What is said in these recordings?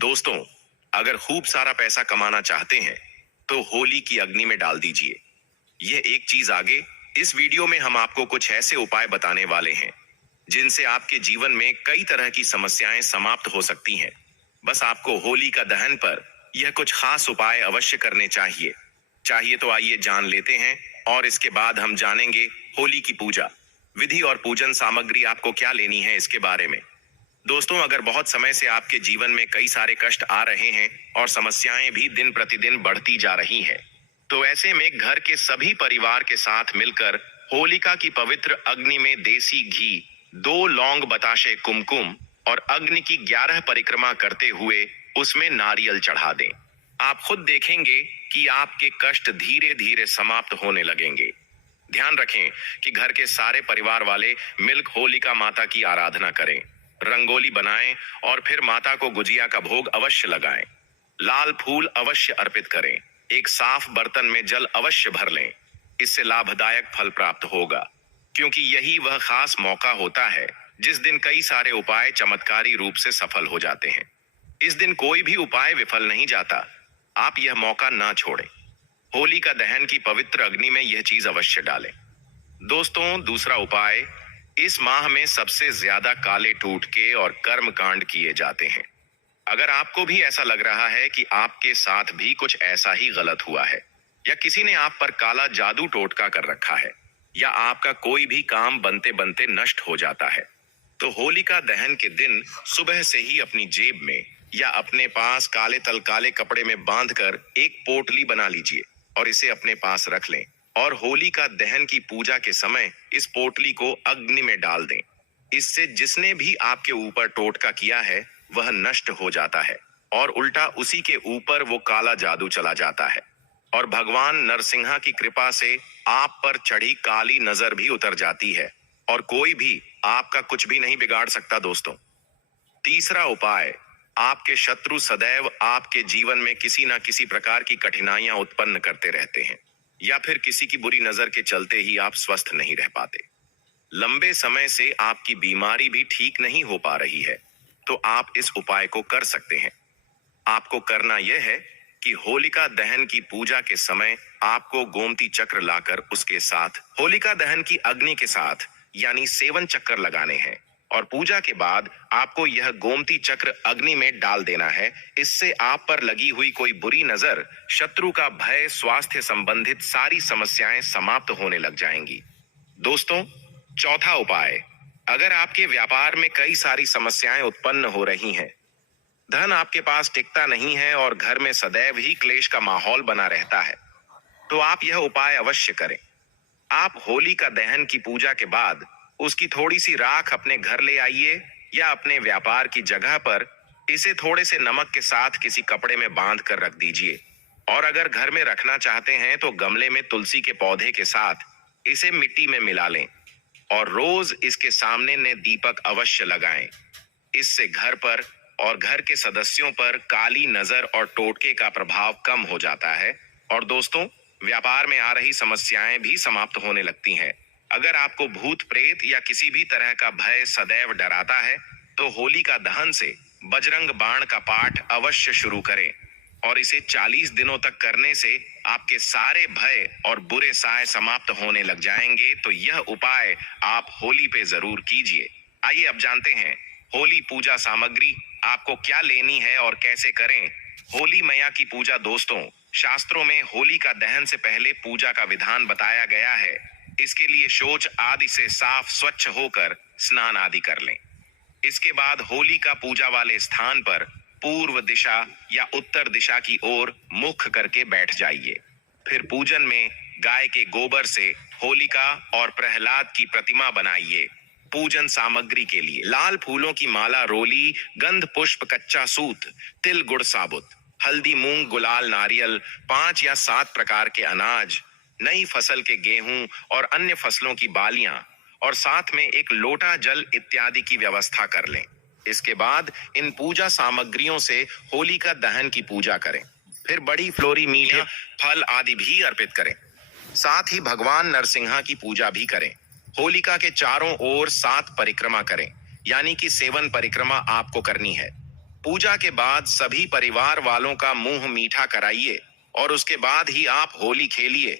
दोस्तों, अगर खूब सारा पैसा कमाना चाहते हैं तो होली की अग्नि में डाल दीजिए। यह एक चीज आगे। इस वीडियो में हम आपको कुछ ऐसे उपाय बताने वाले हैं जिनसे आपके जीवन में कई तरह की समस्याएं समाप्त हो सकती हैं। बस आपको होली का दहन पर यह कुछ खास उपाय अवश्य करने चाहिए। तो आइए जान लेते हैं, और इसके बाद हम जानेंगे होली की पूजा विधि और पूजन सामग्री आपको क्या लेनी है इसके बारे में। दोस्तों, अगर बहुत समय से आपके जीवन में कई सारे कष्ट आ रहे हैं और समस्याएं भी दिन प्रतिदिन बढ़ती जा रही हैं, तो ऐसे में घर के सभी परिवार के साथ मिलकर होलिका की पवित्र अग्नि में देसी घी, 2 लौंग, बताशे, कुमकुम और अग्नि की 11 परिक्रमा करते हुए उसमें नारियल चढ़ा दें। आप खुद देखेंगे कि आपके कष्ट धीरे धीरे समाप्त होने लगेंगे। ध्यान रखें कि घर के सारे परिवार वाले मिलकर होलिका माता की आराधना करें, रंगोली बनाएं और फिर माता को गुजिया का भोग अवश्य लगाएं। लाल फूल अवश्य अर्पित करें। एक साफ बर्तन में जल अवश्य भर लें। इससे लाभदायक फल प्राप्त होगा, क्योंकि यही वह खास मौका होता है जिस दिन कई सारे उपाय चमत्कारी रूप से सफल हो जाते हैं। इस दिन कोई भी उपाय विफल नहीं जाता। आप यह मौका ना छोड़ें। होली का दहन की पवित्र अग्नि में यह चीज अवश्य डालें। दोस्तों, दूसरा उपाय, इस माह में सबसे ज्यादा काले टोटके और कर्म कांड किए जाते हैं। अगर आपको भी ऐसा लग रहा है कि आपके साथ भी कुछ ऐसा ही गलत हुआ है, या किसी ने आप पर काला जादू टोटका कर रखा है, या आपका कोई भी काम बनते बनते नष्ट हो जाता है, तो होलिका दहन के दिन सुबह से ही अपनी जेब में या अपने पास काले तल काले कपड़े में बांधकर एक पोटली बना लीजिए और इसे अपने पास रख लें, और होली का दहन की पूजा के समय इस पोटली को अग्नि में डाल दें। इससे जिसने भी आपके ऊपर टोटका किया है वह नष्ट हो जाता है, और उल्टा उसी के ऊपर वो काला जादू चला जाता है, और भगवान नरसिंहा की कृपा से आप पर चढ़ी काली नजर भी उतर जाती है, और कोई भी आपका कुछ भी नहीं बिगाड़ सकता। दोस्तों, तीसरा उपाय, आपके शत्रु सदैव आपके जीवन में किसी ना किसी प्रकार की कठिनाइयां उत्पन्न करते रहते हैं, या फिर किसी की बुरी नजर के चलते ही आप स्वस्थ नहीं रह पाते। लंबे समय से आपकी बीमारी भी ठीक नहीं हो पा रही है, तो आप इस उपाय को कर सकते हैं। आपको करना यह है कि होलिका दहन की पूजा के समय आपको गोमती चक्र लाकर उसके साथ होलिका दहन की अग्नि के साथ यानी 7 चक्कर लगाने हैं, और पूजा के बाद आपको यह गोमती चक्र अग्नि में डाल देना है। इससे आप पर लगी हुई कोई बुरी नजर, शत्रु का भय, स्वास्थ्य संबंधित सारी समस्याएं समाप्त होने लग जाएंगी। दोस्तों, चौथा उपाय, अगर आपके व्यापार में कई सारी समस्याएं उत्पन्न हो रही हैं, धन आपके पास टिकता नहीं है और घर में सदैव ही क्लेश का माहौल बना रहता है, तो आप यह उपाय अवश्य करें। आप होली का दहन की पूजा के बाद उसकी थोड़ी सी राख अपने घर ले आइए, या अपने व्यापार की जगह पर इसे थोड़े से नमक के साथ किसी कपड़े में बांध कर रख दीजिए, और अगर घर में रखना चाहते हैं तो गमले में तुलसी के पौधे के साथ इसे मिट्टी में मिला लें, और रोज इसके सामने ने दीपक अवश्य लगाएं। इससे घर पर और घर के सदस्यों पर काली नजर और टोटके का प्रभाव कम हो जाता है, और दोस्तों, व्यापार में आ रही समस्याएं भी समाप्त होने लगती हैं। अगर आपको भूत प्रेत या किसी भी तरह का भय सदैव डराता है, तो होली का दहन से बजरंग बाण का पाठ अवश्य शुरू करें, और इसे 40 दिनों तक करने से आपके सारे भय और बुरे साय समाप्त होने लग जाएंगे। तो यह उपाय आप होली पे जरूर कीजिए। आइए अब जानते हैं होली पूजा सामग्री आपको क्या लेनी है और कैसे करें। होली मैया की पूजा। दोस्तों, शास्त्रों में होली का दहन से पहले पूजा का विधान बताया गया है। इसके लिए शौच आदि से साफ स्वच्छ होकर स्नान आदि कर लें। इसके बाद होली का पूजा वाले स्थान पर पूर्व दिशा या उत्तर दिशा की ओर मुख करके बैठ जाइए। फिर पूजन में गाय के गोबर से होलिका और प्रहलाद की प्रतिमा बनाइए। पूजन सामग्री के लिए लाल फूलों की माला, रोली, गंध पुष्प, कच्चा सूत, तिल, गुड़, साबुत, हल्दी, मूंग, गुलाल, नारियल, 5 या 7 प्रकार के अनाज, नई फसल के गेहूं और अन्य फसलों की बालियां, और साथ में एक लोटा जल इत्यादि की व्यवस्था कर लें। इसके बाद इन पूजा सामग्रियों से होली का दहन की पूजा करें। फिर बड़ी फ्लोरी, मीठे फल आदि भी अर्पित करें। साथ ही भगवान नरसिंहा की पूजा भी करें। होलिका के चारों ओर 7 परिक्रमा करें, यानी कि 7 परिक्रमा आपको करनी है। पूजा के बाद सभी परिवार वालों का मुंह मीठा कराइए और उसके बाद ही आप होली खेलिए।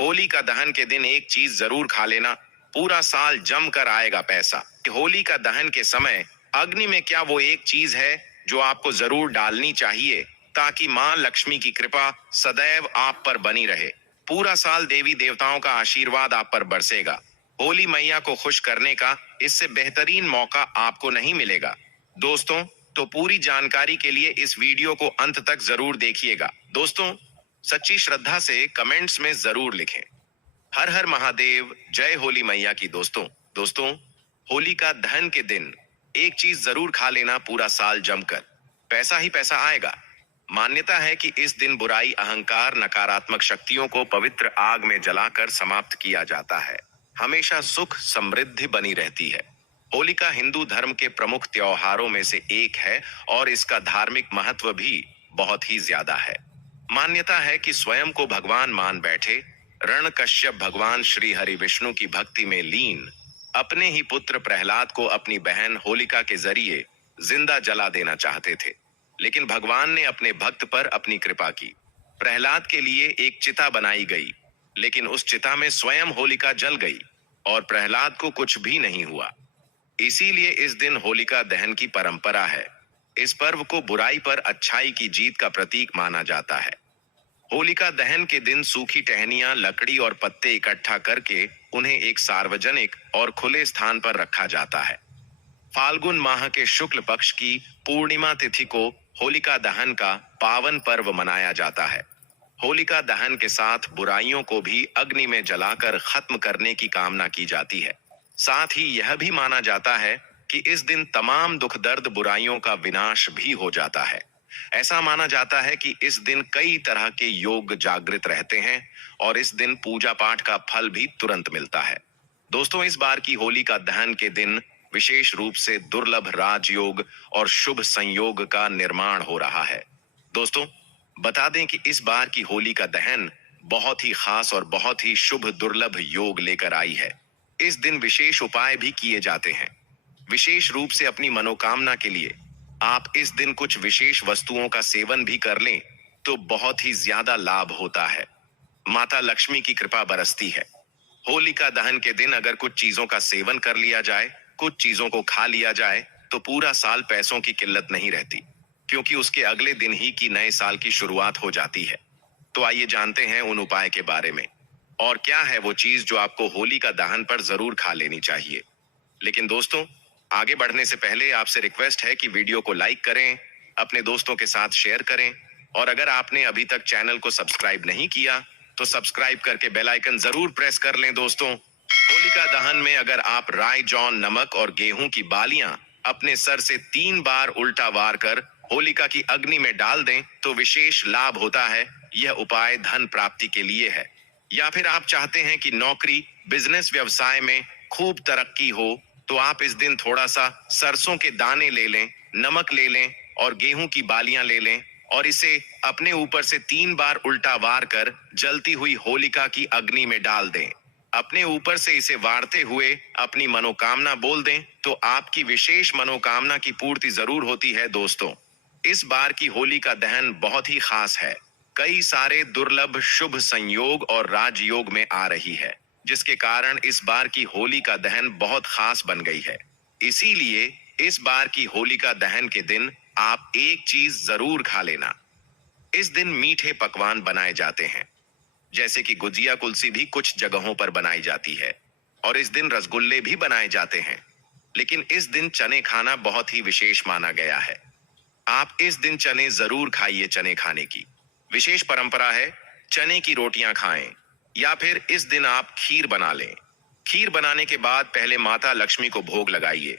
होली का दहन के दिन एक चीज जरूर खा लेना, पूरा साल जम कर आएगा पैसा। होली का दहन के समय अग्नि में क्या वो एक चीज है जो आपको जरूर डालनी चाहिए, ताकि मां लक्ष्मी की कृपा सदैव आप पर बनी रहे। पूरा साल देवी देवताओं का आशीर्वाद आप पर बरसेगा। होली मैया को खुश करने का इससे बेहतरीन मौका आपको नहीं मिलेगा। दोस्तों, तो पूरी जानकारी के लिए इस वीडियो को अंत तक जरूर देखिएगा। दोस्तों, सच्ची श्रद्धा से कमेंट्स में जरूर लिखें, हर हर महादेव, जय होली मैया की। दोस्तों दोस्तों होली का दहन के दिन एक चीज जरूर खा लेना, पूरा साल जमकर पैसा ही पैसा आएगा। मान्यता है कि इस दिन बुराई, अहंकार, नकारात्मक शक्तियों को पवित्र आग में जलाकर समाप्त किया जाता है। हमेशा सुख समृद्धि बनी रहती है। होलिका हिंदू धर्म के प्रमुख त्योहारों में से एक है और इसका धार्मिक महत्व भी बहुत ही ज्यादा है। मान्यता है कि स्वयं को भगवान मान बैठे रणकश्यप भगवान श्री हरि विष्णु की भक्ति में लीन अपने ही पुत्र प्रहलाद को अपनी बहन होलिका के जरिए जिंदा जला देना चाहते थे, लेकिन भगवान ने अपने भक्त पर अपनी कृपा की। प्रहलाद के लिए एक चिता बनाई गई, लेकिन उस चिता में स्वयं होलिका जल गई और प्रहलाद को कुछ भी नहीं हुआ। इसीलिए इस दिन होलिका दहन की परंपरा है। इस पर्व को बुराई पर अच्छाई की जीत का प्रतीक माना जाता है। होलिका दहन के दिन सूखी टहनियां, लकड़ी और पत्ते इकट्ठा करके उन्हें एक सार्वजनिक और खुले स्थान पर रखा जाता है। फाल्गुन माह के शुक्ल पक्ष की पूर्णिमा तिथि को होलिका दहन का पावन पर्व मनाया जाता है। होलिका दहन के साथ बुराइयों को भी अग्नि में जलाकर खत्म करने की कामना की जाती है। साथ ही यह भी माना जाता है कि इस दिन तमाम दुख दर्द बुराइयों का विनाश भी हो जाता है। ऐसा माना जाता है कि इस दिन कई तरह के योग जागृत रहते हैं और इस दिन पूजा पाठ का फल भी तुरंत मिलता है। दोस्तों, इस बार की होली का दहन के दिन विशेष रूप से दुर्लभ राजयोग और शुभ संयोग का निर्माण हो रहा है। दोस्तों, बता दें कि इस बार की होली का दहन बहुत ही खास और बहुत ही शुभ दुर्लभ योग लेकर आई है। इस दिन विशेष उपाय भी किए जाते हैं। विशेष रूप से अपनी मनोकामना के लिए आप इस दिन कुछ विशेष वस्तुओं का सेवन भी कर लें तो बहुत ही ज्यादा लाभ होता है। माता लक्ष्मी की कृपा बरसती है। होलिका दहन के दिन अगर कुछ चीजों का सेवन कर लिया जाए, कुछ चीजों को खा लिया जाए, तो पूरा साल पैसों की किल्लत नहीं रहती, क्योंकि उसके अगले दिन ही की नए साल की शुरुआत हो जाती है। तो आइए जानते हैं उन उपाय के बारे में और क्या है वो चीज जो आपको होली का दहन पर जरूर खा लेनी चाहिए। लेकिन दोस्तों, आगे बढ़ने से पहले आपसे रिक्वेस्ट है कि वीडियो को लाइक करें, अपने दोस्तों के साथ शेयर करें और अगर आपने अभी तक चैनल को सब्सक्राइब नहीं किया तो सब्सक्राइब करके बेल आइकन जरूर प्रेस कर लें। दोस्तों, होलिका दहन में अगर आप राई, जौ, नमक और गेहूं की बालियां अपने सर से 3 बार उल्टा वार कर होलिका की अग्नि में डाल दें तो विशेष लाभ होता है। यह उपाय धन प्राप्ति के लिए है। या फिर आप चाहते हैं कि नौकरी, बिजनेस, व्यवसाय में खूब तरक्की हो तो आप इस दिन थोड़ा सा सरसों के दाने ले लें, नमक ले लें और गेहूं की बालियां ले लें और इसे अपने ऊपर से 3 बार उल्टा वार कर जलती हुई होलिका की अग्नि में डाल दें। अपने ऊपर से इसे वारते हुए अपनी मनोकामना बोल दें तो आपकी विशेष मनोकामना की पूर्ति जरूर होती है। दोस्तों, इस बार की होली का दहन बहुत ही खास है। कई सारे दुर्लभ शुभ संयोग और राजयोग में आ रही है, जिसके कारण इस बार की होली का दहन बहुत खास बन गई है। इसीलिए इस बार की होली का दहन के दिन आप एक चीज जरूर खा लेना। इस दिन मीठे पकवान बनाए जाते हैं, जैसे कि गुजिया, कुल्फी भी कुछ जगहों पर बनाई जाती है और इस दिन रसगुल्ले भी बनाए जाते हैं। लेकिन इस दिन चने खाना बहुत ही विशेष माना गया है। आप इस दिन चने जरूर खाइए। चने खाने की विशेष परंपरा है। चने की रोटियां खाएं या फिर इस दिन आप खीर बना लें। खीर बनाने के बाद पहले माता लक्ष्मी को भोग लगाइए।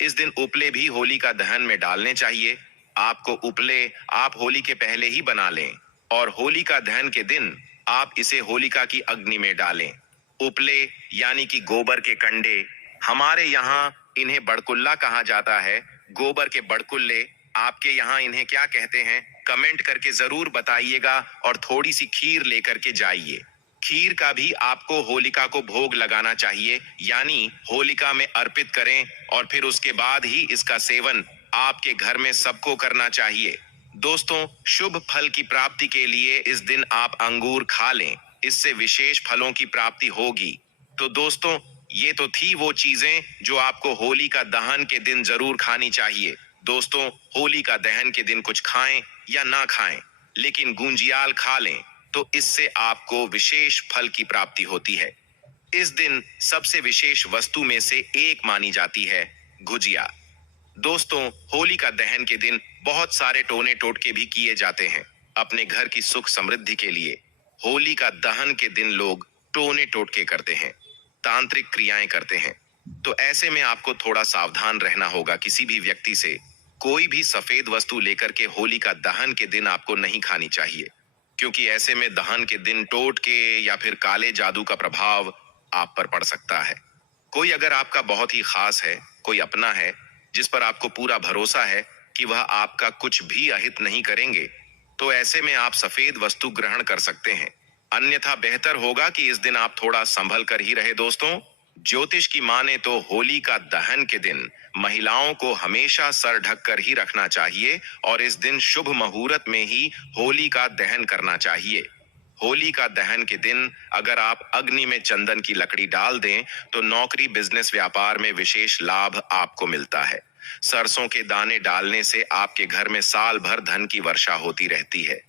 इस दिन उपले भी होली का दहन में डालने चाहिए। आपको उपले आप होली के पहले ही बना लें और होली का दहन के दिन आप इसे होलिका की अग्नि में डालें। उपले यानी कि गोबर के कंडे, हमारे यहाँ इन्हें बड़कुल्ला कहा जाता है। गोबर के बड़कुल्ले, आपके यहाँ इन्हें क्या कहते हैं कमेंट करके जरूर बताइएगा और थोड़ी सी खीर लेकर के जाइए। खीर का भी आपको होलिका को भोग लगाना चाहिए, यानी होलिका में अर्पित करें और फिर उसके बाद ही इसका सेवन आपके घर में सबको करना चाहिए। दोस्तों, शुभ फल की प्राप्ति के लिए इस दिन आप अंगूर खा लें, इससे विशेष फलों की प्राप्ति होगी। तो दोस्तों, ये तो थी वो चीजें जो आपको होली का दहन के दिन जरूर खानी चाहिए। दोस्तों, होली का दहन के दिन कुछ खाएं या ना खाएं, लेकिन गुंजियाल खा लें, तो इससे आपको विशेष फल की प्राप्ति होती है। इस दिन सबसे विशेष वस्तु में से एक मानी जाती है गुजिया। दोस्तों, होली का दहन के दिन बहुत सारे टोने टोटके भी किए जाते हैं अपने घर की सुख समृद्धि के लिए। होली का दहन के दिन लोग टोने टोटके करते हैं, तांत्रिक क्रियाएं करते हैं। तो ऐसे में आपको थोड़ा सावधान रहना होगा। किसी भी व्यक्ति से कोई भी सफेद वस्तु लेकर के होली का दहन के दिन आपको नहीं खानी चाहिए, क्योंकि ऐसे में दहन के दिन टोटके या फिर काले जादू का प्रभाव आप पर पड़ सकता है। कोई अगर आपका बहुत ही खास है, कोई अपना है जिस पर आपको पूरा भरोसा है कि वह आपका कुछ भी अहित नहीं करेंगे, तो ऐसे में आप सफेद वस्तु ग्रहण कर सकते हैं। अन्यथा बेहतर होगा कि इस दिन आप थोड़ा संभल कर ही रहे। दोस्तों, ज्योतिष की माने तो होली का दहन के दिन महिलाओं को हमेशा सर ढक कर ही रखना चाहिए और इस दिन शुभ मुहूर्त में ही होली का दहन करना चाहिए। होली का दहन के दिन अगर आप अग्नि में चंदन की लकड़ी डाल दें तो नौकरी, बिजनेस, व्यापार में विशेष लाभ आपको मिलता है। सरसों के दाने डालने से आपके घर में साल भर धन की वर्षा होती रहती है।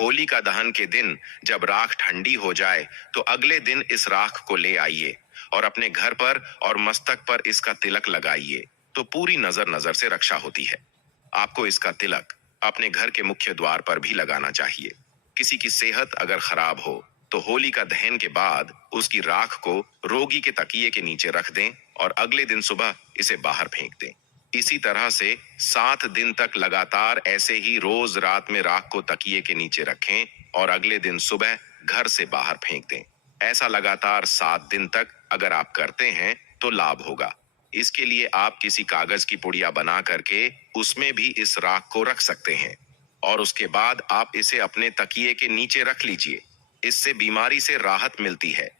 होली का दहन के दिन जब राख ठंडी हो जाए तो अगले दिन इस राख को ले आइए और अपने घर पर और मस्तक पर इसका तिलक लगाइए, तो पूरी नजर नजर से रक्षा होती है। आपको इसका तिलक अपने घर के मुख्य द्वार पर भी लगाना चाहिए। किसी की सेहत अगर खराब हो तो होली का दहन के बाद उसकी राख को रोगी के तकिए के नीचे रख दें और अगले दिन सुबह इसे बाहर फेंक दें। इसी तरह से 7 दिन तक लगातार ऐसे ही रोज रात में राख को तकिए के नीचे रखें और अगले दिन सुबह घर से बाहर फेंक दें। ऐसा लगातार 7 दिन तक अगर आप करते हैं तो लाभ होगा। इसके लिए आप किसी कागज की पुड़िया बना करके उसमें भी इस राख को रख सकते हैं और उसके बाद आप इसे अपने तकिए के नीचे रख लीजिए। इससे बीमारी से राहत मिलती है।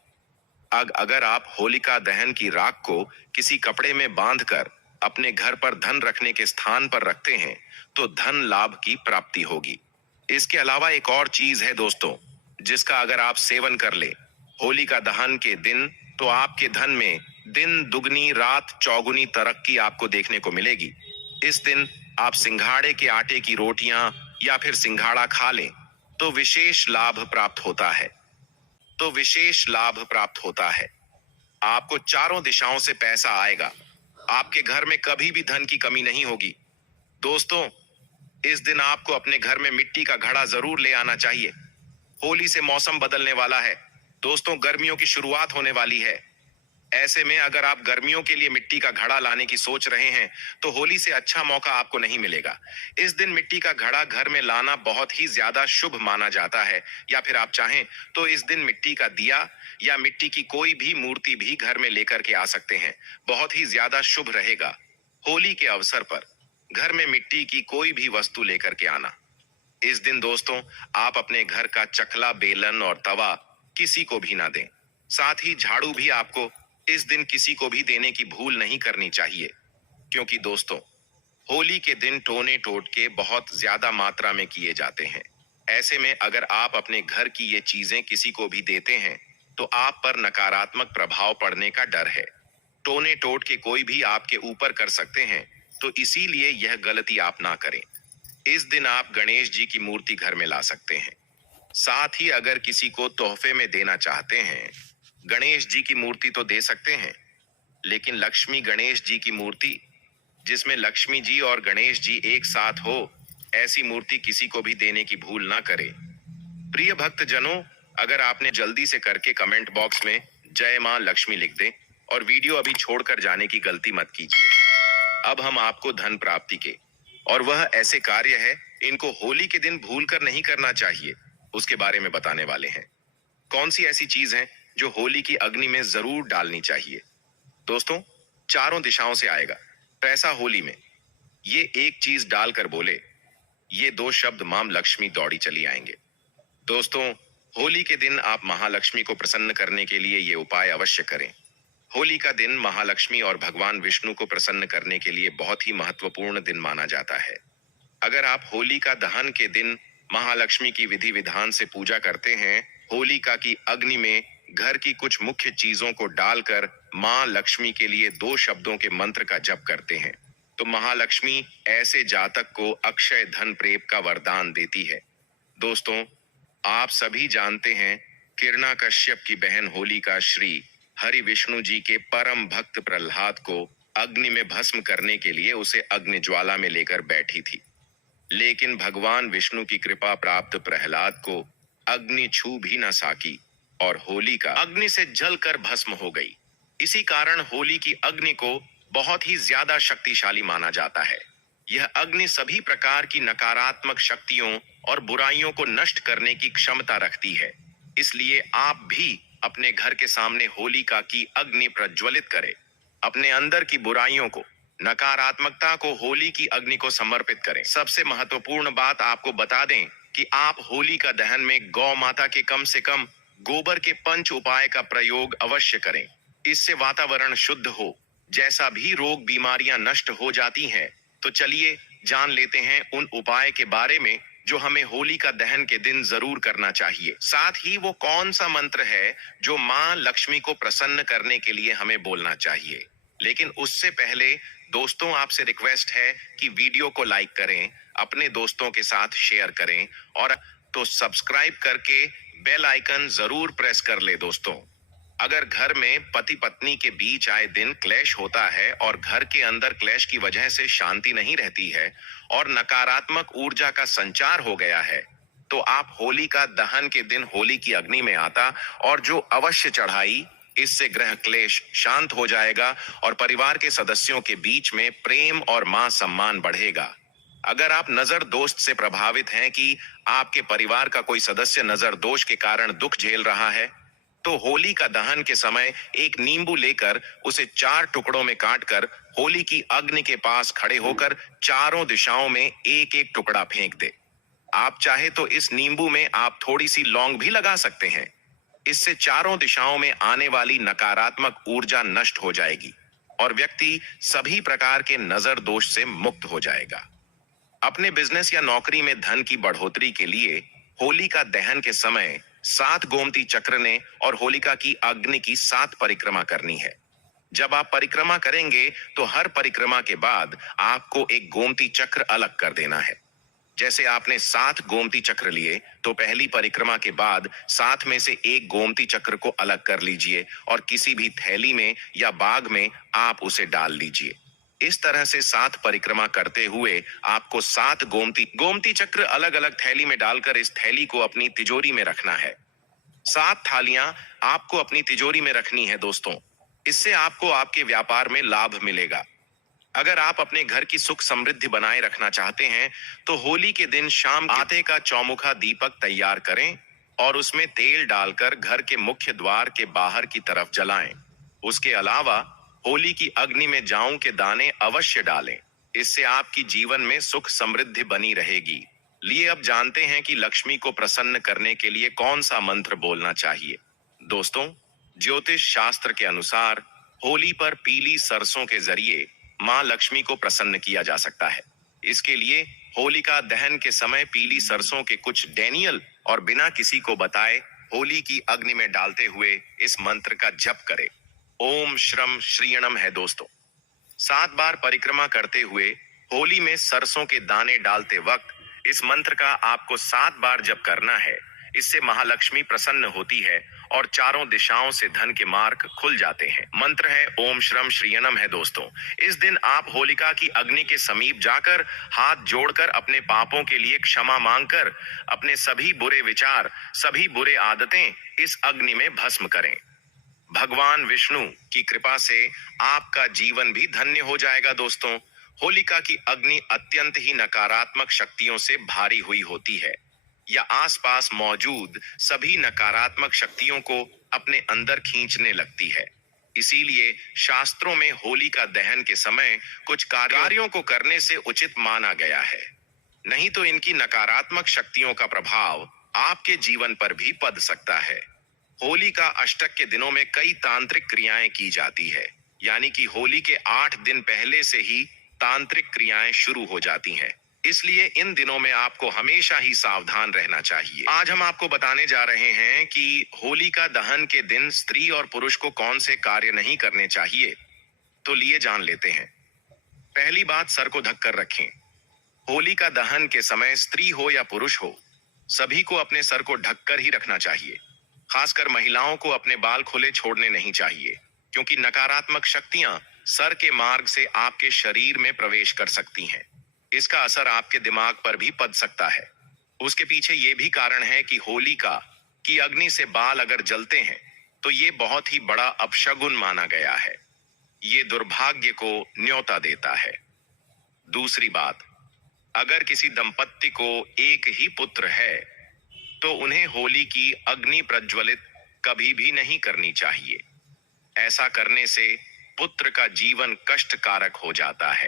अगर आप होलिका दहन की राख को किसी कपड़े में बांधकर अपने घर पर धन रखने के स्थान पर रखते हैं तो धन लाभ की प्राप्ति होगी। इसके अलावा एक और चीज है दोस्तों, जिसका अगर आप सेवन कर ले होलिका दहन के दिन तो आपके धन में दिन दुगनी रात चौगुनी तरक्की आपको देखने को मिलेगी। इस दिन आप सिंघाड़े के आटे की रोटियां या फिर सिंघाड़ा खा लें तो विशेष लाभ प्राप्त होता है। आपको चारों दिशाओं से पैसा आएगा। आपके घर में कभी भी धन की कमी नहीं होगी। दोस्तों, इस दिन आपको अपने घर में मिट्टी का घड़ा जरूर ले आना चाहिए। होली से मौसम बदलने वाला है। दोस्तों, गर्मियों की शुरुआत होने वाली है। ऐसे में अगर आप गर्मियों के लिए मिट्टी का घड़ा लाने की सोच रहे हैं तो होली से अच्छा मौका आपको नहीं मिलेगा। इस दिन मिट्टी का घड़ा घर में लाना बहुत ही ज्यादा शुभ माना जाता है, या फिर आप चाहें तो इस दिन मिट्टी का दिया या मिट्टी की कोई भी मूर्ति भी घर में लेकर के आ सकते हैं। बहुत ही ज्यादा शुभ रहेगा। होली के अवसर पर घर में मिट्टी की कोई भी वस्तु लेकर के आना। इस दिन दोस्तों, आप अपने घर का चकला, बेलन और तवा किसी को भी ना दें। साथ ही झाड़ू भी आपको इस दिन किसी को भी देने की भूल नहीं करनी चाहिए, क्योंकि दोस्तों, होली के दिन टोने टोटके बहुत ज्यादा मात्रा में किए जाते हैं। ऐसे में अगर आप अपने घर की ये चीजें किसी को भी देते हैं तो आप पर नकारात्मक प्रभाव पड़ने का डर है। टोने टोटके कोई भी आपके ऊपर कर सकते हैं, तो इसीलिए यह गलती आप ना करें। इस दिन आप गणेश जी की मूर्ति घर में ला सकते हैं। साथ ही अगर किसी को तोहफे में देना चाहते हैं, गणेश जी की मूर्ति तो दे सकते हैं, लेकिन लक्ष्मी गणेश जी की मूर्ति, जिसमें लक्ष्मी जी और गणेश जी एक साथ हो, ऐसी मूर्ति किसी को भी देने की भूल ना करें। प्रिय भक्तजनों, अगर आपने जल्दी से करके कमेंट बॉक्स में जय मां लक्ष्मी लिख दें और वीडियो अभी छोड़कर जाने की गलती मत कीजिए। अब हम आपको धन प्राप्ति के और वह ऐसे कार्य है इनको होली के दिन भूलकर नहीं करना चाहिए, उसके बारे में बताने वाले हैं। कौन सी ऐसी चीज है जो होली की अग्नि में जरूर डालनी चाहिए? दोस्तों, चारों दिशाओं से आएगा पैसा होली में। ये एक चीज डालकर बोले, ये 2 शब्द मां लक्ष्मी दौड़ी चली आएंगे। दोस्तों, होली के दिन आप महालक्ष्मी को प्रसन्न करने के लिए ये उपाय अवश्य करें। होली का दिन महालक्ष्मी और भगवान विष्णु को प्रसन्न करने के लिए बहुत ही महत्वपूर्ण दिन माना जाता है। अगर आप होलिका दहन के दिन महालक्ष्मी की विधि विधान से पूजा करते हैं, होलिका की अग्नि में घर की कुछ मुख्य चीजों को डालकर मां लक्ष्मी के लिए 2 शब्दों के मंत्र का जप करते हैं, तो महालक्ष्मी ऐसे जातक को अक्षय धन प्रेम का वरदान देती है। दोस्तों, आप सभी जानते हैं, किरणा कश्यप की बहन होलिका श्री हरि विष्णु जी के परम भक्त प्रहलाद को अग्नि में भस्म करने के लिए उसे अग्नि ज्वाला में लेकर बैठी थी। लेकिन भगवान विष्णु की कृपा प्राप्त प्रहलाद को अग्नि छू भी न सकी और होलिका अग्नि से जलकर भस्म हो गई। इसी कारण होली की अग्नि को बहुत ही ज्यादा शक्तिशाली माना जाता है। यह अग्नि सभी प्रकार की नकारात्मक शक्तियों और बुराइयों को नष्ट करने की क्षमता रखती है। इसलिए आप भी अपने घर के सामने होलिका की अग्नि प्रज्वलित करें। अपने अंदर की बुराइयों को, नकारात्मकता को होली की अग्नि को समर्पित करें। सबसे महत्वपूर्ण बात आपको बता दें कि आप होली का दहन में गौ माता के कम से कम गोबर के पंच उपाय का प्रयोग अवश्य करें। इससे वातावरण शुद्ध हो, जैसा भी रोग बीमारियां नष्ट हो जाती हैं। तो चलिए जान लेते हैं उन उपाय के बारे में जो हमें होली का दहन के दिन जरूर करना चाहिए। साथ ही वो कौन सा मंत्र है जो मां लक्ष्मी को प्रसन्न करने के लिए हमें बोलना चाहिए। लेकिन उससे पहले दोस्तों, आपसे रिक्वेस्ट है कि वीडियो को लाइक करें, अपने दोस्तों के साथ शेयर करें और तो सब्सक्राइब करके बेल आइकन जरूर प्रेस कर ले। दोस्तों, अगर घर में पति पत्नी के बीच आए दिन क्लेश होता है और घर के अंदर क्लेश की वजह से शांति नहीं रहती है और नकारात्मक ऊर्जा का संचार हो गया है, तो आप होली का दहन के दिन होली की अग्नि में आता और जो अवश्य चढ़ाई, इससे ग्रह क्लेश शांत हो जाएगा और परिवार के सदस्यों के बीच में प्रेम और मान सम्मान बढ़ेगा। अगर आप नजर दोष से प्रभावित हैं कि आपके परिवार का कोई सदस्य नजर दोष के कारण दुख झेल रहा है, तो होली का दहन के समय एक नींबू लेकर उसे 4 टुकड़ों में काटकर होली की अग्नि के पास खड़े होकर चारों दिशाओं में एक एक टुकड़ा फेंक दे। आप चाहे तो इस नींबू में आप थोड़ी सी लौंग भी लगा सकते हैं। इससे चारों दिशाओं में आने वाली नकारात्मक ऊर्जा नष्ट हो जाएगी और व्यक्ति सभी प्रकार के नजर दोष से मुक्त हो जाएगा। अपने बिजनेस या नौकरी में धन की बढ़ोतरी के लिए होली का दहन के समय 7 गोमती चक्र ने और होलिका की अग्नि की 7 परिक्रमा करनी है। जब आप परिक्रमा करेंगे तो हर परिक्रमा के बाद आपको एक गोमती चक्र अलग कर देना है। जैसे आपने 7 गोमती चक्र लिए, तो पहली परिक्रमा के बाद 7 में से एक गोमती चक्र को अलग कर लीजिए और किसी भी थैली में या बाग में आप उसे डाल लीजिए। इस तरह से 7 परिक्रमा करते हुए आपको 7 गोमती चक्र अलग अलग थैली में डालकर इस थैली को अपनी तिजोरी में रखना है। 7 थालियां आपको अपनी तिजोरी में रखनी है दोस्तों। इससे आपको आपके व्यापार में लाभ मिलेगा। अगर आप अपने घर की सुख समृद्धि बनाए रखना चाहते हैं, तो होली के दिन शाम आटे का चौमुखा दीपक तैयार करें और उसमें तेल डालकर घर के मुख्य द्वार के बाहर की तरफ जलाएं। उसके अलावा होली की अग्नि में जाऊं के दाने अवश्य डालें। इससे आपकी जीवन में सुख समृद्धि बनी रहेगी। लिए अब जानते हैं कि लक्ष्मी को प्रसन्न करने के लिए कौन सा मंत्र बोलना चाहिए। दोस्तों, ज्योतिष शास्त्र के अनुसार होली पर पीली सरसों के जरिए मां लक्ष्मी को प्रसन्न किया जा सकता है। इसके लिए होलिका दहन के समय पीली सरसों के कुछ डैनियल और बिना किसी को बताए होली की अग्नि में डालते हुए इस मंत्र का जप करें। ओम श्रम श्रीयणम है दोस्तों। 7 बार परिक्रमा करते हुए होली में सरसों के दाने डालते वक्त इस मंत्र का आपको 7 बार जप करना है। इससे महालक्ष्मी प्रसन्न होती है और चारों दिशाओं से धन के मार्ग खुल जाते हैं। मंत्र है ओम श्रम श्रीयनम है दोस्तों। इस दिन आप होलिका की अग्नि के समीप जाकर हाथ जोड़कर अपने पापों के लिए क्षमा मांगकर अपने सभी बुरे विचार, सभी बुरे आदतें इस अग्नि में भस्म करें। भगवान विष्णु की कृपा से आपका जीवन भी धन्य हो जाएगा दोस्तों। होलिका की अग्नि अत्यंत ही नकारात्मक शक्तियों से भारी हुई होती है या आसपास मौजूद सभी नकारात्मक शक्तियों को अपने अंदर खींचने लगती है। इसीलिए शास्त्रों में होली का दहन के समय कुछ कार्यों को करने से उचित माना गया है। नहीं तो इनकी नकारात्मक शक्तियों का प्रभाव आपके जीवन पर भी पड़ सकता है। होली का अष्टक के दिनों में कई तांत्रिक क्रियाएं की जाती है, यानी कि होली के 8 दिन पहले से ही तांत्रिक क्रियाएं शुरू हो जाती हैं। इसलिए इन दिनों में आपको हमेशा ही सावधान रहना चाहिए। आज हम आपको बताने जा रहे हैं कि होली का दहन के दिन स्त्री और पुरुष को कौन से कार्य नहीं करने चाहिए। तो लिए जान लेते हैं। पहली बात, सर को ढककर रखें। होली का दहन के समय स्त्री हो या पुरुष हो, सभी को अपने सर को ढककर ही रखना चाहिए। खासकर महिलाओं को अपने बाल खुले छोड़ने नहीं चाहिए, क्योंकि नकारात्मक शक्तियां सर के मार्ग से आपके शरीर में प्रवेश कर सकती हैं। इसका असर आपके दिमाग पर भी पड़ सकता है। उसके पीछे ये भी कारण है कि होलिका की अग्नि से बाल अगर जलते हैं तो ये बहुत ही बड़ा अपशगुन माना गया है। ये दुर्भाग्य को न्योता देता है। दूसरी बात, अगर किसी दंपत्ति को एक ही पुत्र है तो उन्हें होली की अग्नि प्रज्वलित कभी भी नहीं करनी चाहिए। ऐसा करने से पुत्र का जीवन कष्टकारक हो जाता है।